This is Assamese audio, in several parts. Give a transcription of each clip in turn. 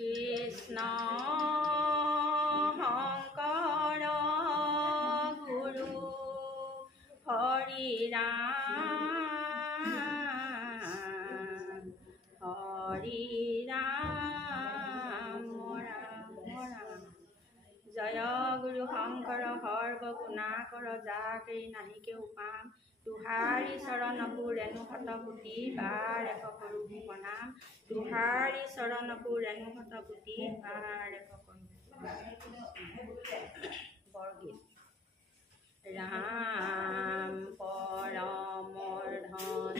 কৃষ্ণ শংকৰ গুৰু হৰি ৰাম হৰি ৰাম ৰাম ৰাম। জয় গুৰু শংকৰ সৰ্বগুণাকৰ যাকে নাহি কেও পাম। তুহাৰি চৰণকু ৰেণু শতকোটি বাৰ এশ কৰো প্ৰণাম। তুহাৰি চৰণকু ৰেণু শতকোটি বাৰ এশ কৰো বৰগীত। ৰাম পৰমৰ ধন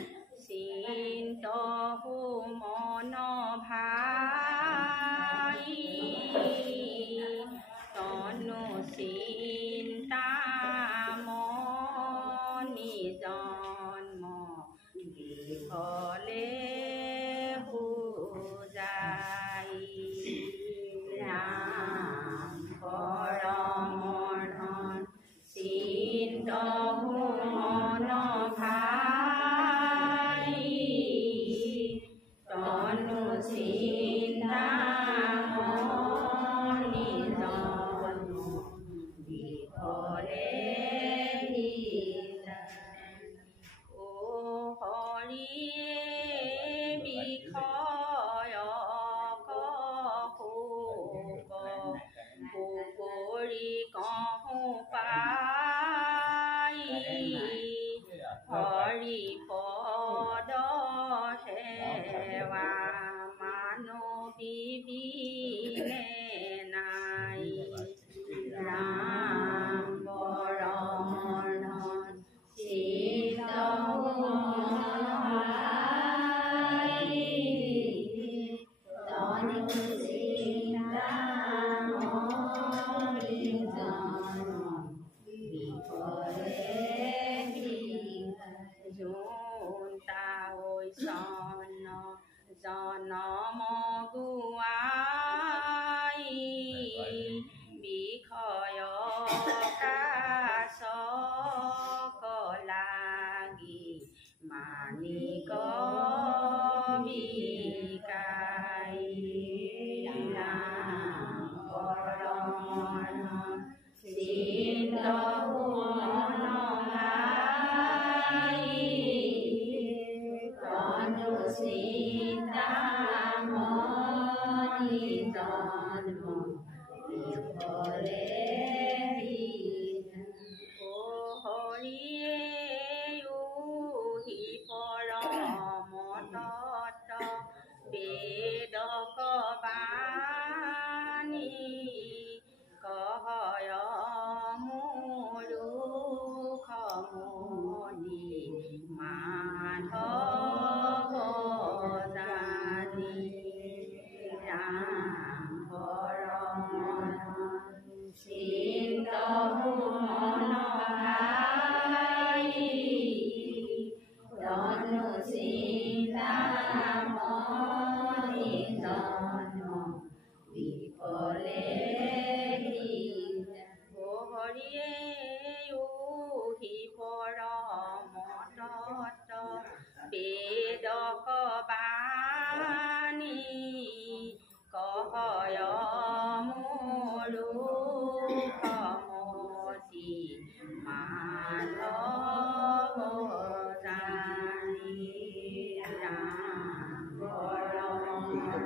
চিন্তহু মন ভাই। তনু চিন্তামণি জন্ম বিফলে বুজাই। ৰাম পৰমৰ ধন চিন্তহু মন ভাই। তনু চিন্তামণি জন্ম বিফলে ও হৰিয়ে বিষয় শোক পুকুৰী কহো পাই। হৰি পদ সেৱা মানৱীবিনে নাই। ৰাম পৰমৰ ধন চিন্তহু মন ভাই। তনু চিন্তামণি জন্ম বিফলে জোনতা চন জনম গুৱাই। বিষয় কাছক লাগি মানিক বিকাই। ৰাম পৰমৰ চিন্তহু মন ভাই। তনু চিন্তামণি জন্ম বিফলে ও হৰিয়ে উহি পৰম তত্ত্ব বেদক বাণী। কহয় মুৰুখ মুনি মাধৱ জানি। ৰাম পৰমৰ চিন্তহু মন ভাই। তনু চিন্তামণি জন্ম বিফলে ও হৰিয়ে উহি পৰম তত্ত্ব বেদক বাণী। কহয় মুৰুখ মতি মাধৱ জানি। ৰাম পৰমৰ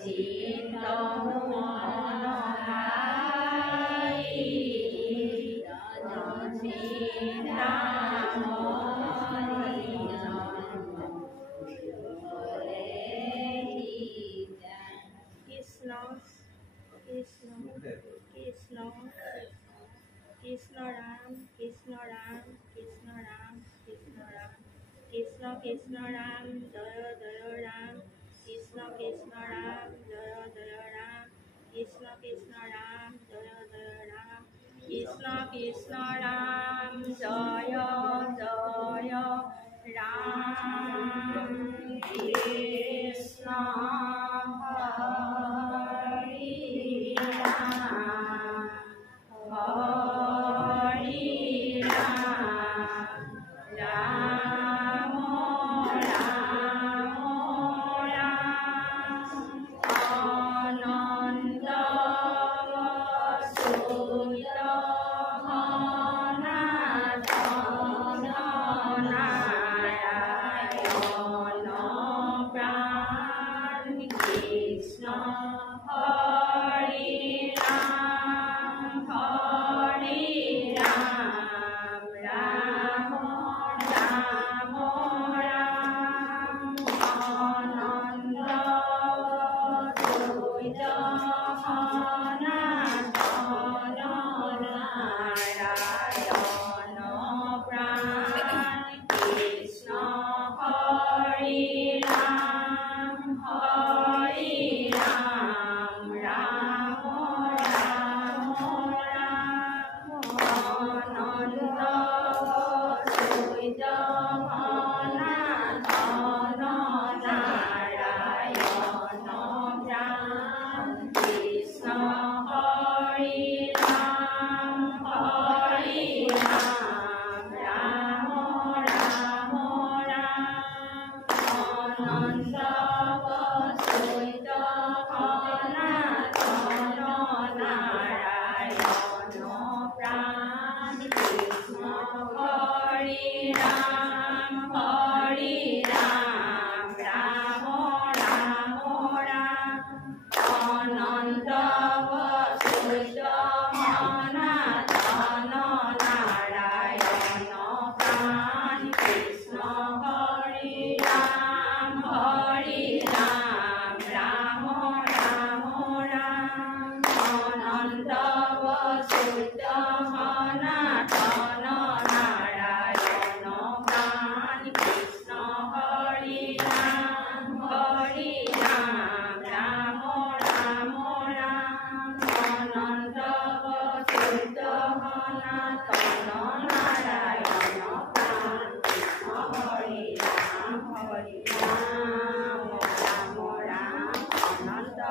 চিন্তহু মন ভাই। তনু চিন্তামণি জন্ম বিফলে কৃষ্ণ কৃষ্ণ কৃষ্ণ কৃষ্ণ ৰাম কৃষ্ণ ৰাম কৃষ্ণ ৰাম কৃষ্ণ ৰাম কৃষ্ণ কৃষ্ণ ৰাম জয় জয় ৰাম। কৃষ্ণ কৃষ্ণ ৰাম জয় জয় ৰাম। কৃষ্ণ কৃষ্ণ ৰাম জয় জয় ৰাম। কৃষ্ণ কৃষ্ণ ৰাম জয় জয় ৰাম। কৃষ্ণ হৰি ৰাম হৰি ৰাম ৰাম ৰাম ৰাম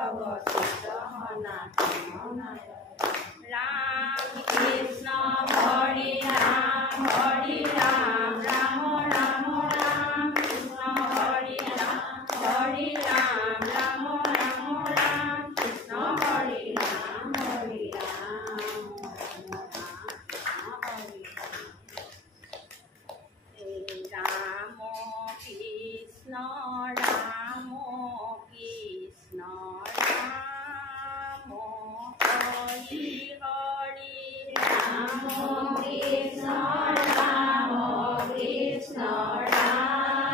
অৱস্থিত সনাতন ৰাম কৃষ্ণ হৰি ৰাম ৰাম ৰাম ৰাম কৃষ্ণ হৰি ৰাম ৰাম ৰাম কৃষ্ণ হৰি ৰাম ৰাম কৃষ্ণ ৰাম কৃষ্ণ ৰাম হৰি হৰি ৰাম কৃষ্ণ ৰাম কৃষ্ণ ৰাম হৰি হৰি ৰাম কৃষ্ণ ৰাম কৃষ্ণ ৰাম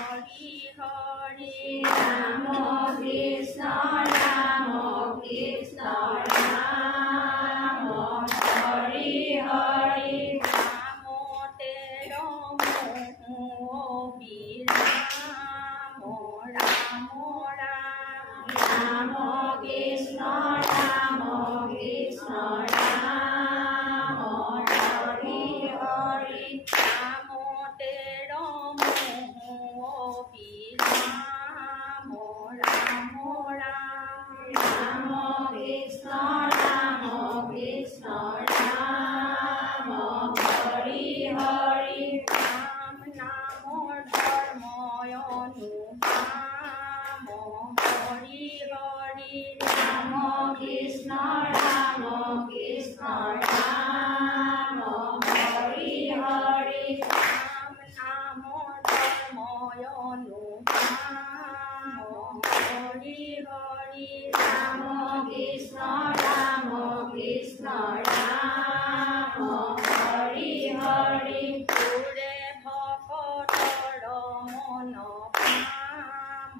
হৰি হৰি ৰাম কৃষ্ণ ৰাম কৃষ্ণ ৰাম হৰি হৰি ৰাম তেৰ মোহ বিৰাম ৰাম ৰাম কৃষ্ণ ৰাম কৃষ্ণ ৰাম হৰি হৰি ৰাম তেৰ মোহ বিৰাম ৰাম ৰাম কৃষ্ণ ৰাম কৃষ্ণ ৰাম হৰি হৰি ৰাম নামৰ ধৰ্ময় অনুপাম হৰি হৰি ৰাম কৃষ্ণ ৰাম কৃষ্ণ ৰাম হৰি হৰি ৰাম নামৰ ধৰ্ময় অনুপাম হৰি হৰি ৰাম কৃষ্ণ ৰাম কৃষ্ণ ৰাম হৰি হৰি পুৰে ভকতৰ মন কাম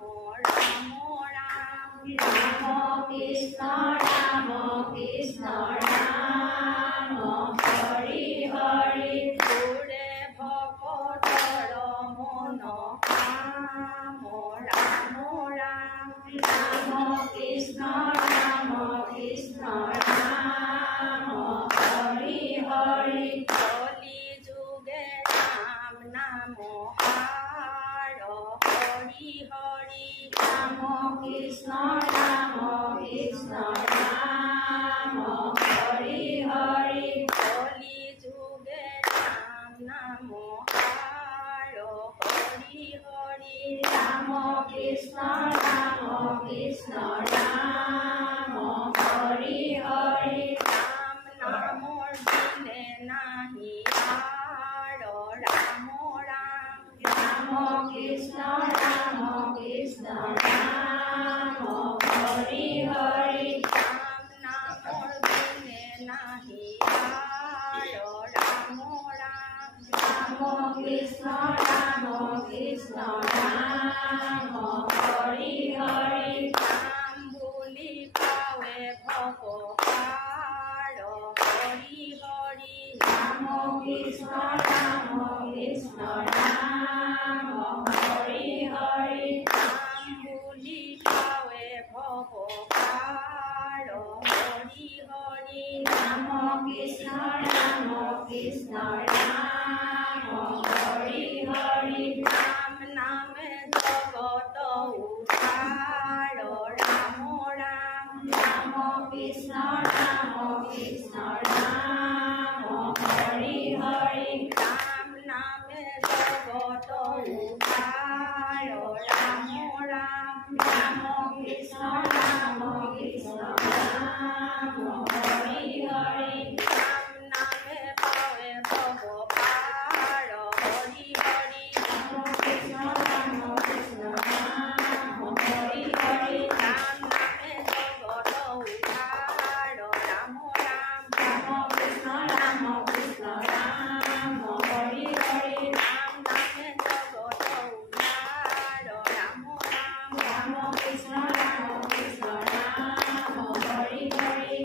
ৰাম ৰাম কৃষ্ণ ৰাম কৃষ্ণ ৰাম হৰি হৰি পুৰে ভকতৰ মন কাম ৰাম ৰাম কৃষ্ণ ৰাম কৃষ্ণ ৰাম হৰি হৰি কলি যুগে ৰাম নাম হাৰ হৰি হৰি ৰাম কৃষ্ণ ৰাম কৃষ্ণ ৰাম হৰি হৰি কলি যুগে ৰাম নাম হাৰ হৰি হৰি ৰাম কৃষ্ণ ৰাম কৃষ্ণ ৰাম হৰি হৰি ৰাম নামৰ বিনে নাহি আৰ ৰাম ৰাম কৃষ্ণ ৰাম কৃষ্ণ ৰাম হৰি হৰি ৰাম নামৰ বিনে নাহি আৰ ৰাম কৃষ্ণ ৰাম কৃষ্ণ ৰাম হৰি হৰি ৰাম বুলি পাৱে ভৱহাৰ হৰি হৰি ৰাম কৃষ্ণ ৰাম কৃষ্ণ ৰাম হৰি হৰি ৰাম বুলি পাৱে ভৱহাৰ হৰি হৰি ৰাম কৃষ্ণ ৰাম কৃষ্ণ ৰাম হৰি হৰি ৰাম নামে জগত উদ্ধাৰ ৰাম ৰাম কৃষ্ণ ৰাম কৃষ্ণ ৰাম হৰি হৰি ৰাম নামে জগত উদ্ধাৰ ৰাম ৰাম কৃষ্ণ ৰাম কৃষ্ণ ৰাম হৰি হৰি ৰাম নামে পাৱে ভৱ পাৰ হৰি হৰি ৰাম কৃষ্ণ ৰাম কৃষ্ণ ৰাম হৰি হৰি ৰাম নামে জগত উদ্ধাৰ ৰাম কৃষ্ণ ৰাম কৃষ্ণ ৰাম হৰি হৰি ৰাম নামে জগত উদ্ধাৰ ৰাম কৃষ্ণ ৰাম কৃষ্ণ ৰাম হৰি হৰি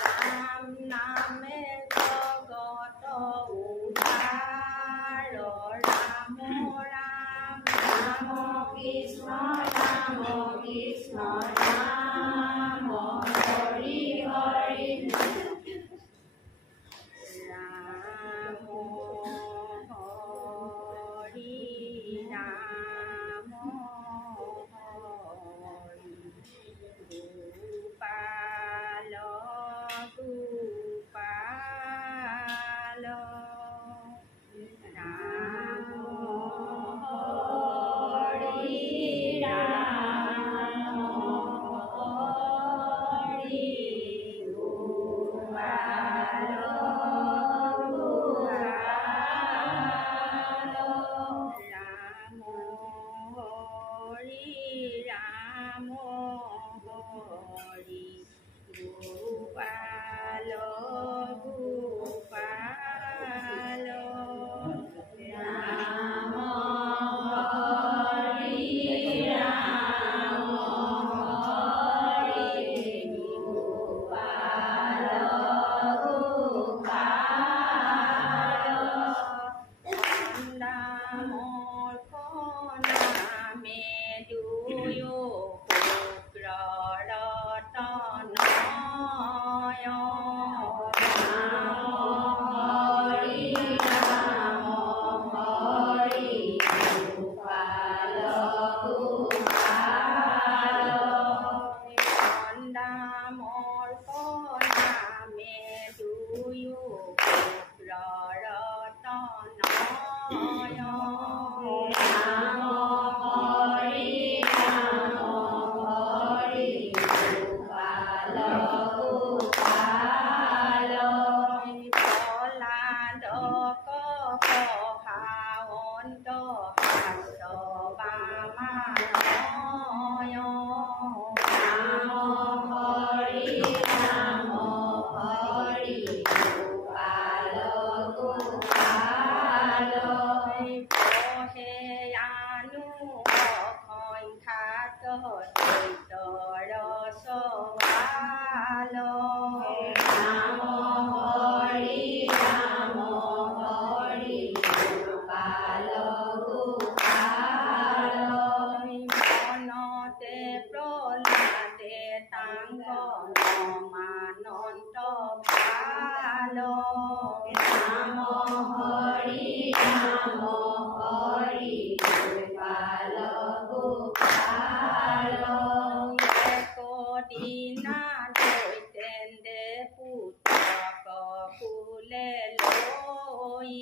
ৰাম নামে জগত উদ্ধাৰ ৰাম কৃষ্ণ ৰাম হৰি হৰি হৈ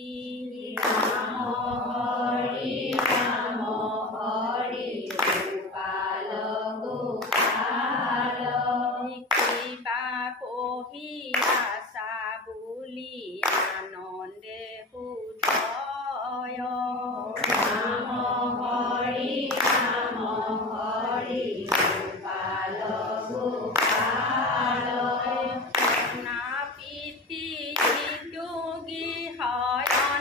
কিবা পঢ়ি আছা বুলি আনন্দে সুধয় না পিতৃ যোগী শয়ন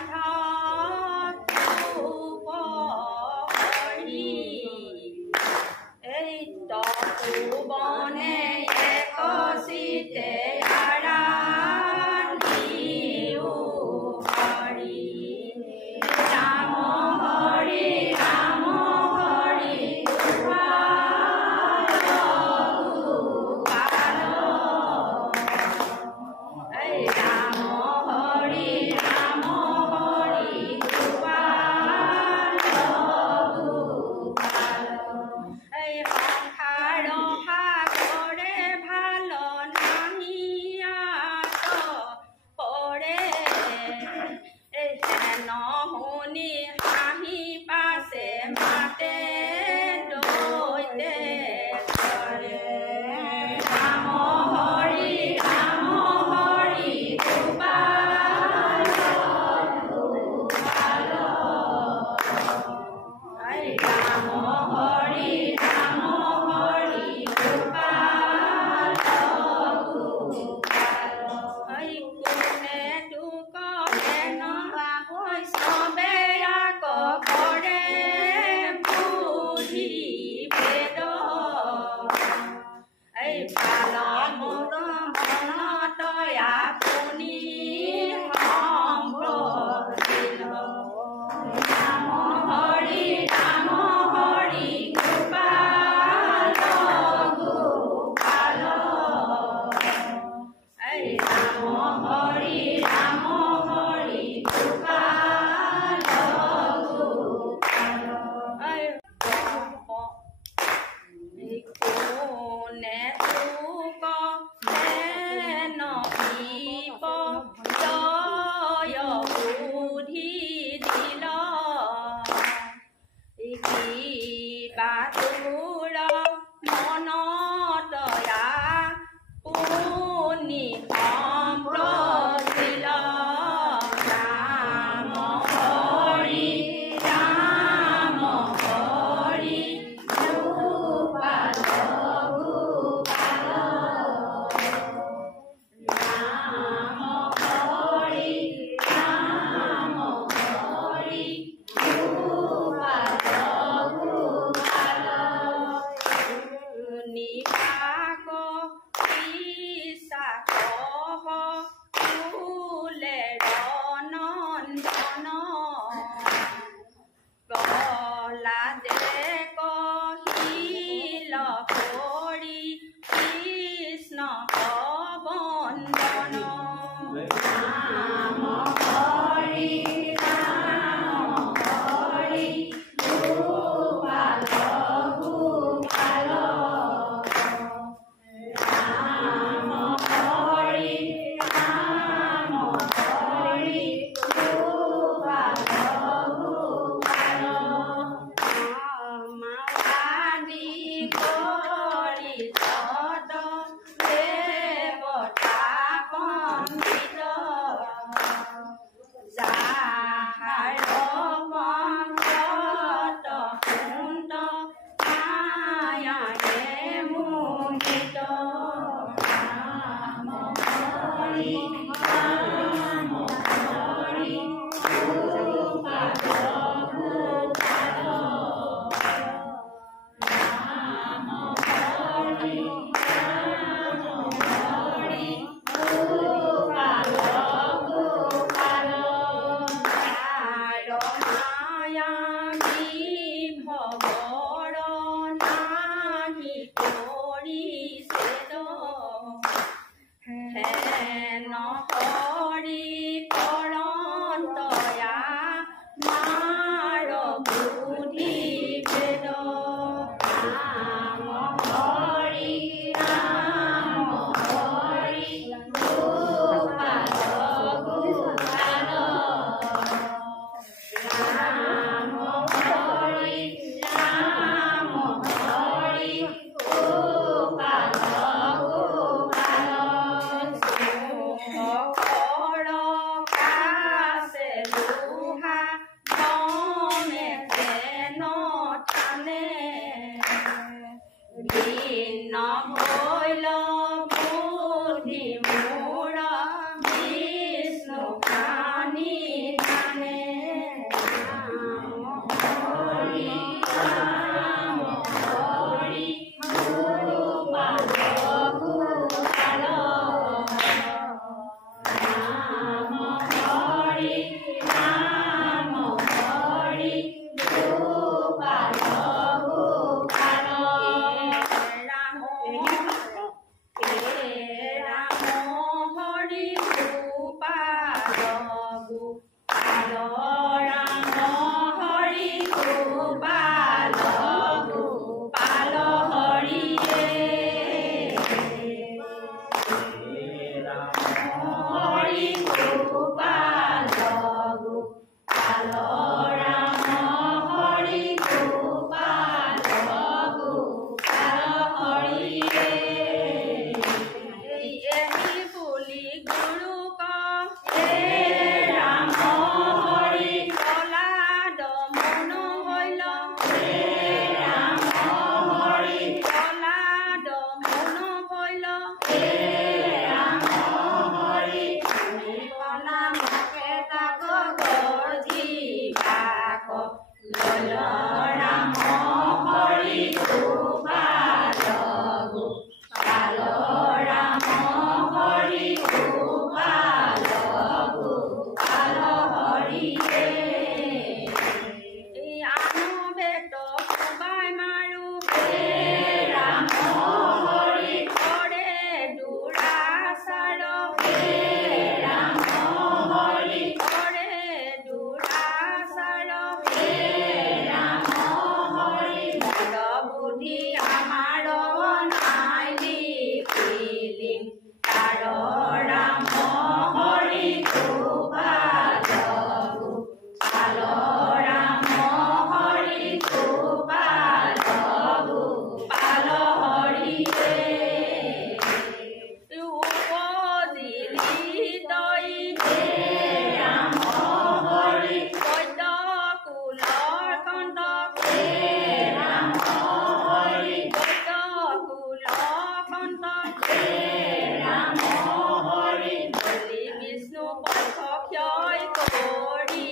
ক্ষয় কৰিলি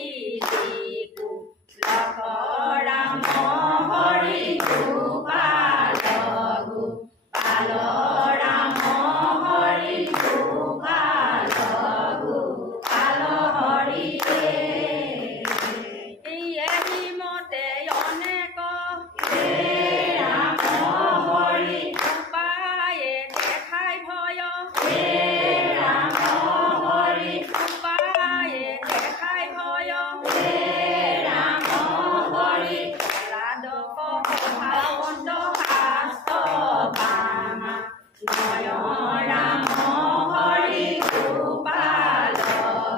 কুলহ ৰাম হৰি গোপাল গোপাল ৰাম হৰি গোপাল গোপাল হৰি এহি মতে অনেক ৰাম হৰি উপায়ে দেখাই ভয় ৰাম হৰি উপায়ে দেখাই ভয় ৰাম হৰি লাডক ভাৱন্ত শাস্ত্ৰ বামা নয় ৰাম হৰি গোপাল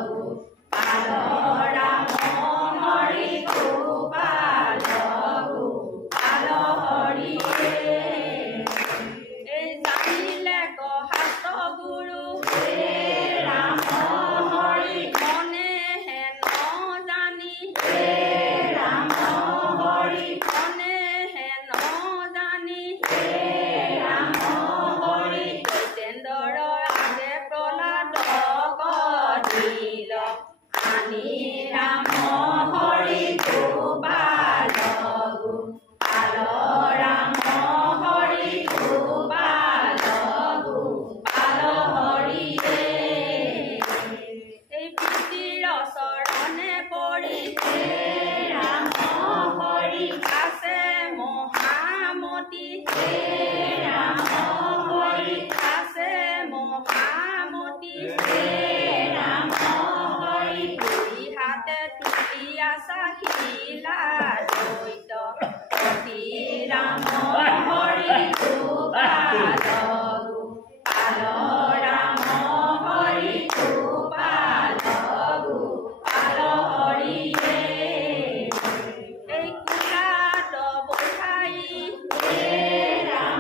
গোপাল ৰাম হৰি গোপাল গোপাল হৰি এই জানিলে কহাত গুৰু ৰাম হৰি মনেহে নজানি ৰাম হৰি মনেহে নজানি ৰাম হৰি চৈতেন্দ্ৰৰ আগে প্ৰহ্লাদক দিল আনি ৰাম হৰি গোপাল গোপাল ৰাম হৰি গোপাল গোপাল হৰি এই পিতৃৰ চৰণে পৰি ৰাম হৰি আছে মহামতি ৰাম হৰি আছে মহামতি ৰাম হৰি দুই হাতে তুলি আছা শিলা দৈত অতি ৰাম হৰি গোপাল গোপাল ৰাম হৰি গোপাল গোপাল হৰি এই কুলাত বৈঠাই ৰাম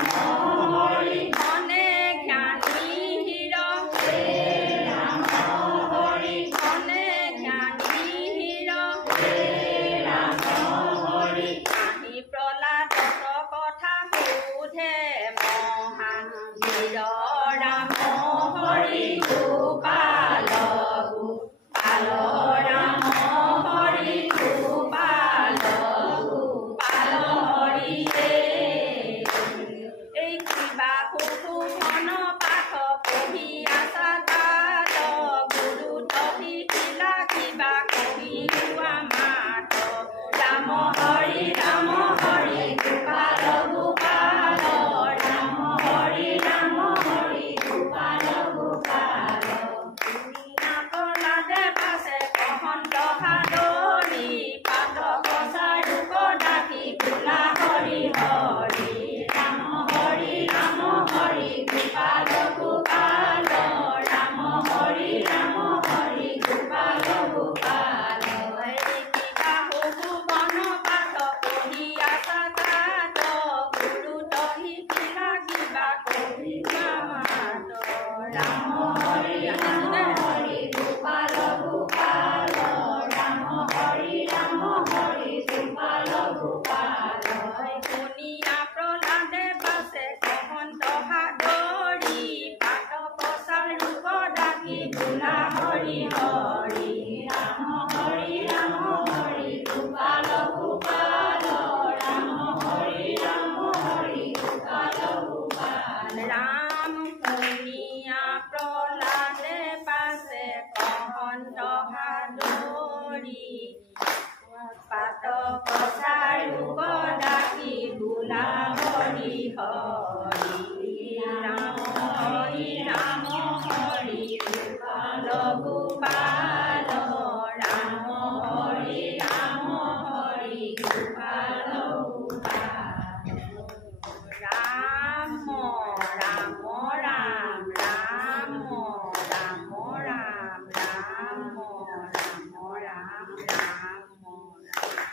হৰি মনে জ্ঞানী হীৰ ৰাম হৰি মনে জ্ঞানী হীৰ ৰাম হৰি আহি প্ৰহ্লাদক কথা সোধে মহাবীৰ ৰাম হৰি গোপাল গোপাল ৰাম হৰি গোপাল গোপাল হৰি এই কিবা সুশোভন পাঠ পঢ়ি আছা তাত গুৰু তহি কিলা কিবা কহিলোৱা মাত ৰাম হৰি গোপাল গোপাল ৰাম হৰি গোপাল গোপাল প্ৰহ্লাদে পাছে কহন্ত সাদৰি পাত কছাৰুক ডাকি বোলা হৰি হৰি ৰাম হৰি গোপাল গোপাল ৰাম হৰি গোপাল গোপাল কিবা সুশোভন পাঠ পঢ়ি আছা তাত গুৰু তহি কিলা কিবা কহিলোৱা মাত ৰাম হৰি গোপাল গোপাল ৰাম হৰি গোপাল গোপাল শুনিয়া প্ৰহ্লাদে পাছে কহন্ত সাদৰি পাত কছাৰুক ডাকি বোলা হৰি হৰি ৰাম হৰি গোপাল গোপাল ৰাম হৰি গোপাল গোপাল ৰাম শুনিয়া প্ৰহ্লাদে পাছে কহন্ত সাদৰি পাত কছাৰুক ডাকি বোলা হৰি হৰি ৰাম হৰি গোপাল গোপাল ৰাম হৰি গোপাল গোপাল ৰাম ৰাম ৰাম ৰাম ৰাম ৰাম ৰাম ৰাম ৰাম ৰাম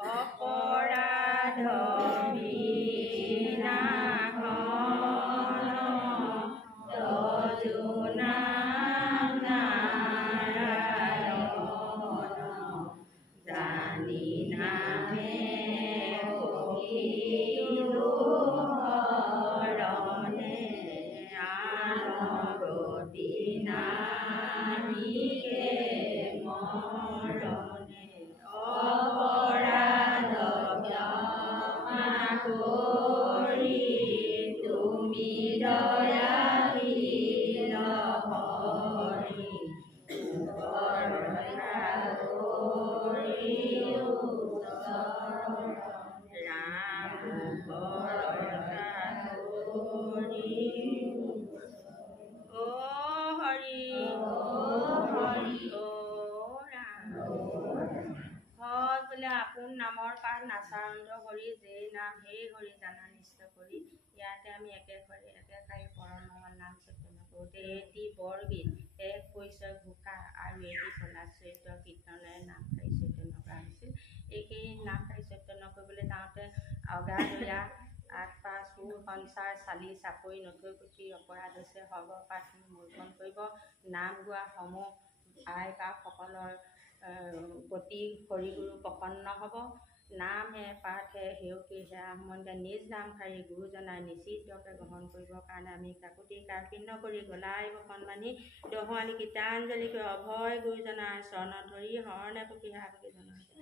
অপৰাধ বিনাশন তজু নাম নাৰায়ণ জানি নামে পঢ়িলো শৰণে আনগতি নামিকে মৰণে অপৰাধ ক্ষমা কৰি তুমি দয়াশীল হৰি ৰক্ষা কৰি ৰাম ৰক্ষা কৰি অ হৰি অ ৰাম বোলে আপোন নামৰ পাঠ নাচাৰন্ত হৰি যেই নাম সেই হৰি জানা নিশ্চয় কৰি ইয়াতে আমি একেষাৰি পৰমৰ নাম চৈতন্য কৰোঁতে এটি বৰগীত এক পৰিচয় ঘোষা আৰু এটি চলা চৰিত্ৰ কীৰ্তনেৰে নামশাৰী চৈতন্য কৰা হৈছিল। এইখিনি নামশাৰী চৈতন্য কৰিবলৈ যাওঁতে অগাধয়া আঠপা চুৰ সঞ্চাৰ চালি চাপৰি নথৈ পুথি অপৰাধ হৈছে সৰ্বপাঠখিনি মূৰ্পণ কৰিব। নাম গোৱা সমূহ আই বাপসকলৰ প্ৰতি হৰিগুৰু প্ৰসন্ন হ'ব। নাম হে পাঠ হে সেউকী সেয়া সম্বন্ধে নিজ নামশাৰী গুৰুজনাই নিশ্চিতভাৱে গ্ৰহণ কৰিবৰ কাৰণে আমি কাকুতি কাৰপিন্ন কৰি গলাই বসন মানি দহোৱালি গীতাঞ্জলি কৰি অভয় গুৰুজনাৰ চৰণত ধৰি শৰণে পকি হাতকে জনাইছে।